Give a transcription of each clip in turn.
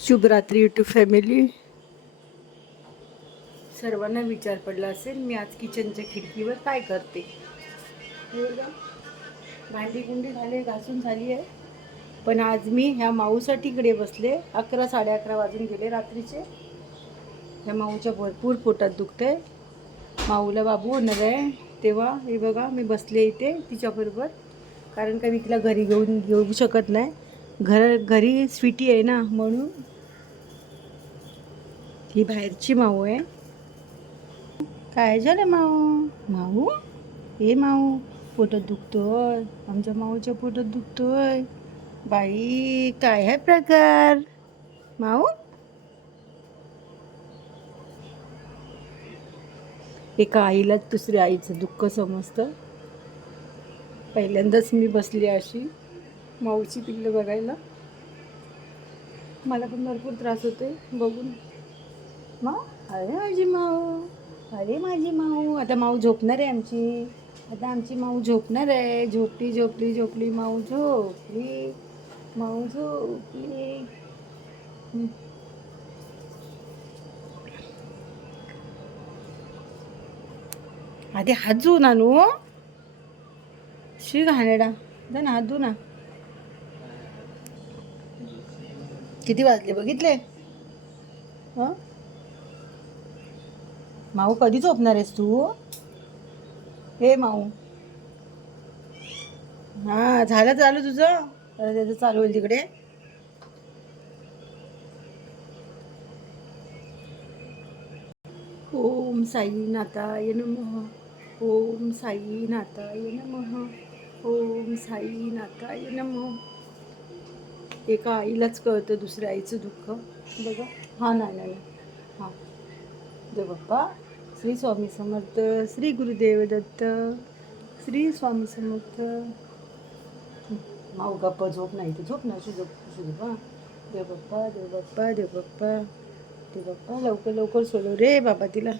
शुभरात्री YouTube family सर्वांना विचार पडला असेल मी आज किचनच्या खिडकीवर काय करते? भांडी गुंडी झाले घासून झाली आहे. पण आज मी ह्या माऊसाठी इकडे बसले. अकरा साडे अकरा वाजून गेले रात्रीचे. ह्या माऊच्या भरपूर पोटात दुखतंय. माऊला बाबू होणार आहे. तेव्हा हे बघा मी बसले इथे तिच्याबरोबर. कारण का मी तिला घरी घेऊन घेऊ शकत नाही. घर घरी स्वीटी आहे ना म्हणून ही बाहेरची माऊ आहे. काय झालं माऊ? माऊ? हे माऊ पोटात दुखतोय. आमच्या माऊच्या पोटात दुखतोय. बाई काय आहे प्रकार? माऊ? एका आईलाच दुसऱ्या आईचं दुःख समजतं. पहिल्यांदाच मी बसली अशी. माऊची पिल्लं बघायला. मला पण भरपूर त्रास होते बघून. मा अरे माझी माऊ अरे माझी माऊ. आता माऊ झोपणार आहे आमची. आता आमची माऊ झोपणार आहे. झोपली झोपली झोपली माऊ झोपली माऊ झोपली. आधी हात धुऊ ना नू शी घाणेडा जा ना हात धुवू ना किती वाजले? बघितले? हं? माऊ कधी झोपणार आहेस तू? हे माऊ. हा झालं चालू तुझं? त्याचं चालू होईल तिकडे. ओम साईनाथाय नम. ओम साईनाथाय नम. ओम साईनाथाय नम. एका आईलाच कळतं दुसऱ्या आईचं दुःख. बघा. हा नाही नाही नाही. हा. जय बाप्पा. श्री स्वामी समर्थ श्री गुरुदेव दत्त श्री स्वामी समर्थ. माऊ गप्पा झोप नाही तर झोप नाही झोप झोप हा. देव बाप्पा देव बाप्पा देव बाप्पा. देव बाप्पा लवकर लवकर सोडव. रे बाबा तिला.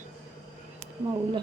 माऊला.